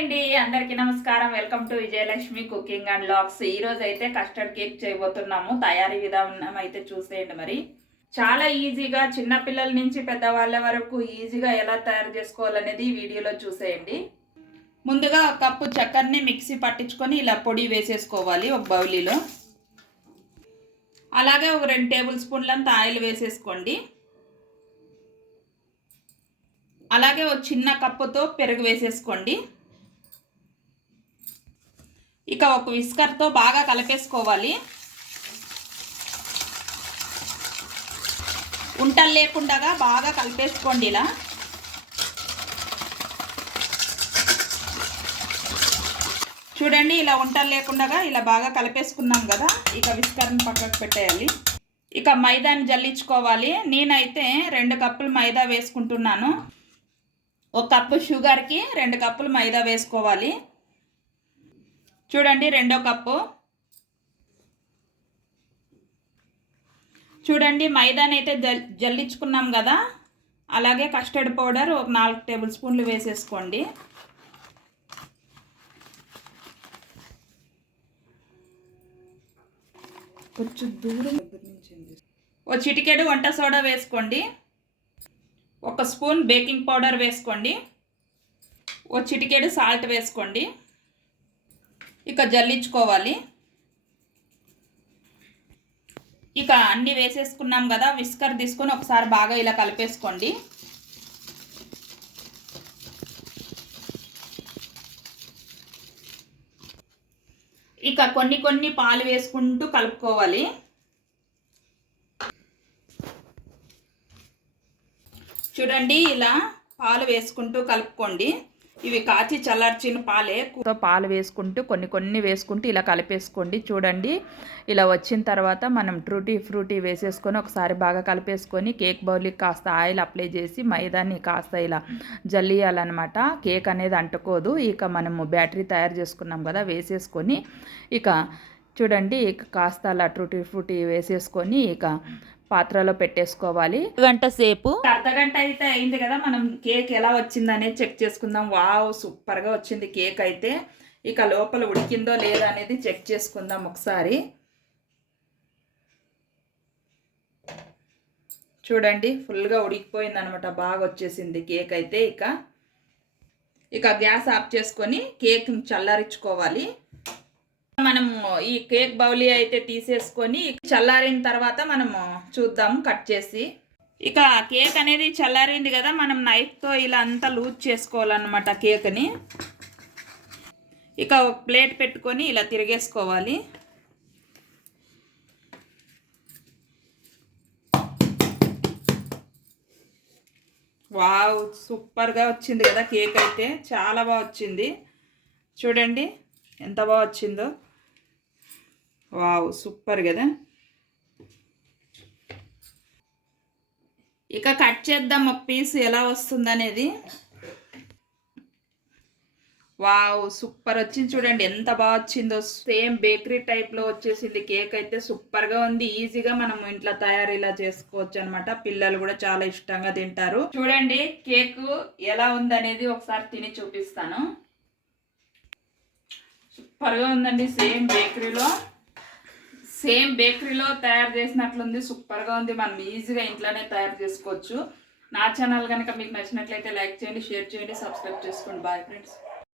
అండి. అందరికీ నమస్కారం. Welcome to Vijayalakshmi cooking and looks. ఈరోజు అయితే కస్టర్డ్ కేక్ చేయబోతున్నాము. తయారీ విధానం అయితే చూసేయండి మరి. చాలా ఈజీగా చిన్నపిల్లల నుంచి పెద్దవాళ్ళ వరకు ఈజీగా ఎలా తయారు చేసుకోవాలనేది ఈ వీడియోలో చూసేయండి. ముందుగా ఒక కప్పు చక్కెరని మిక్సీ పట్టించుకొని ఇలా పొడి వేసేసుకోవాలి ఒక బౌలీలో. అలాగే ఒక రెండు టేబుల్ స్పూన్లంత ఆయిల్ వేసేసుకోండి. అలాగే ఒక చిన్న కప్పుతో పెరుగు వేసేసుకోండి. ఇక ఒక విస్కర్తో బాగా కలిపేసుకోవాలి. ఉంటలు లేకుండా బాగా కలిపేసుకోండి ఇలా. చూడండి ఇలా ఉంటలు లేకుండా ఇలా బాగా కలిపేసుకున్నాం కదా ఇక విస్కర్ని పక్కకు పెట్టేయాలి. ఇక మైదాని జల్లించుకోవాలి. నేనైతే రెండు కప్పులు మైదా వేసుకుంటున్నాను. ఒక కప్పు షుగర్కి రెండు కప్పులు మైదా వేసుకోవాలి. చూడండి రెండో కప్పు. చూడండి మైదాని అయితే జల్ జల్లించుకున్నాం కదా. అలాగే కస్టర్డ్ పౌడర్ ఒక నాలుగు టేబుల్ స్పూన్లు వేసేసుకోండి. కొంచెం దూరం ఓ చిటికెడు వంట సోడా వేసుకోండి. ఒక స్పూన్ బేకింగ్ పౌడర్ వేసుకోండి. ఓ చిటికెడు సాల్ట్ వేసుకోండి. ఇక జల్లించుకోవాలి. ఇక అన్నీ వేసేసుకున్నాం కదా విస్కర్ తీసుకొని ఒకసారి బాగా ఇలా కలిపేసుకోండి. ఇక కొన్ని కొన్ని పాలు వేసుకుంటూ కలుపుకోవాలి. చూడండి ఇలా పాలు వేసుకుంటూ కలుపుకోండి. ఇవి కాచి చల్లార్చిన పాలే. పాలు వేసుకుంటూ కొన్ని కొన్ని వేసుకుంటూ ఇలా కలిపేసుకోండి. చూడండి ఇలా వచ్చిన తర్వాత మనం ట్రూటీ ఫ్రూటీ వేసేసుకొని ఒకసారి బాగా కలిపేసుకొని కేక్ బౌల్కి కాస్త ఆయిల్ అప్లై చేసి మైదాన్ని కాస్త ఇలా జల్లియాలన్నమాట. కేక్ అనేది అంటుకోదు. ఇక మనము బ్యాటరీ తయారు చేసుకున్నాం కదా వేసేసుకొని ఇక చూడండి ఇక కాస్త అలా ట్రూటీ ఫ్రూటీ వేసేసుకొని ఇక పాత్రలో పెట్టేసుకోవాలి. గంట సేపు. అర్ధ గంట అయితే అయింది కదా మనం కేక్ ఎలా వచ్చింది అనేది చెక్ చేసుకుందాం. వావ్ సూపర్గా వచ్చింది కేక్ అయితే. ఇక లోపల ఉడికిందో లేదా అనేది చెక్ చేసుకుందాం ఒకసారి. చూడండి ఫుల్గా ఉడికిపోయింది అనమాట బాగా వచ్చేసింది కేక్ అయితే ఇక. ఇక గ్యాస్ ఆఫ్ చేసుకొని కేక్ చల్లారించుకోవాలి. మనము ఈ కేక్ బౌలీ అయితే తీసేసుకొని చల్లారిన తర్వాత మనము చూద్దాం కట్ చేసి. ఇక కేక్ అనేది చల్లారింది కదా మనం నైఫ్తో ఇలా అంతా లూజ్ చేసుకోవాలన్నమాట కేక్ని. ఇక ఒక ప్లేట్ పెట్టుకొని ఇలా తిరిగేసుకోవాలి. వావ్ సూపర్గా వచ్చింది కదా కేక్ అయితే. చాలా బాగా వచ్చింది. చూడండి ఎంత బాగా వచ్చిందో. వావ్ సూపర్ కదా. ఇక కట్ చేద్దాం ఒక పీస్ ఎలా వస్తుందనేది. వావ్ సూపర్ వచ్చింది చూడండి ఎంత బాగా వచ్చిందో. సేమ్ బేకరీ టైప్లో వచ్చేసింది కేక్ అయితే సూపర్గా ఉంది. ఈజీగా మనం ఇంట్లో తయారు ఇలా చేసుకోవచ్చు అనమాట పిల్లలు కూడా చాలా ఇష్టంగా తింటారు. చూడండి కేక్ ఎలా ఉందనేది ఒకసారి తిని చూపిస్తాను. సూపర్గా ఉందండి సేమ్ బేకరీలో. సేమ్ బేకరీలో తయారు చేసినట్లుంది సూపర్గా ఉంది. మనం ఈజీగా ఇంట్లోనే తయారు చేసుకోవచ్చు. నా ఛానల్ కనుక మీకు నచ్చినట్లయితే లైక్ చేయండి షేర్ చేయండి సబ్స్క్రైబ్ చేసుకోండి. Bye friends